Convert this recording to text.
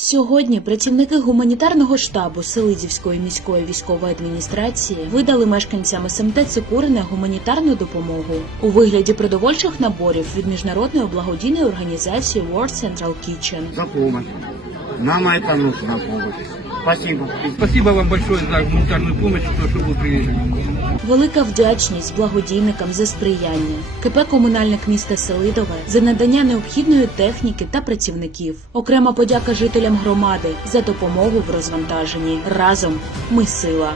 Сьогодні працівники гуманітарного штабу Селидівської міської військової адміністрації видали мешканцям СМТ Цикурине гуманітарну допомогу у вигляді продовольчих наборів від міжнародної благодійної організації World Central Kitchen. за. Нам это нужна помощь. Спасибо. Спасибо вам большое за гуманитарную помощь, то, что вы привезли. Велика вдячність благодійникам за сприяння. КП комунальник міста Селидове за надання необхідної техніки та працівників. Окрема подяка жителям громади за допомогу в розвантаженні. Разом ми сила.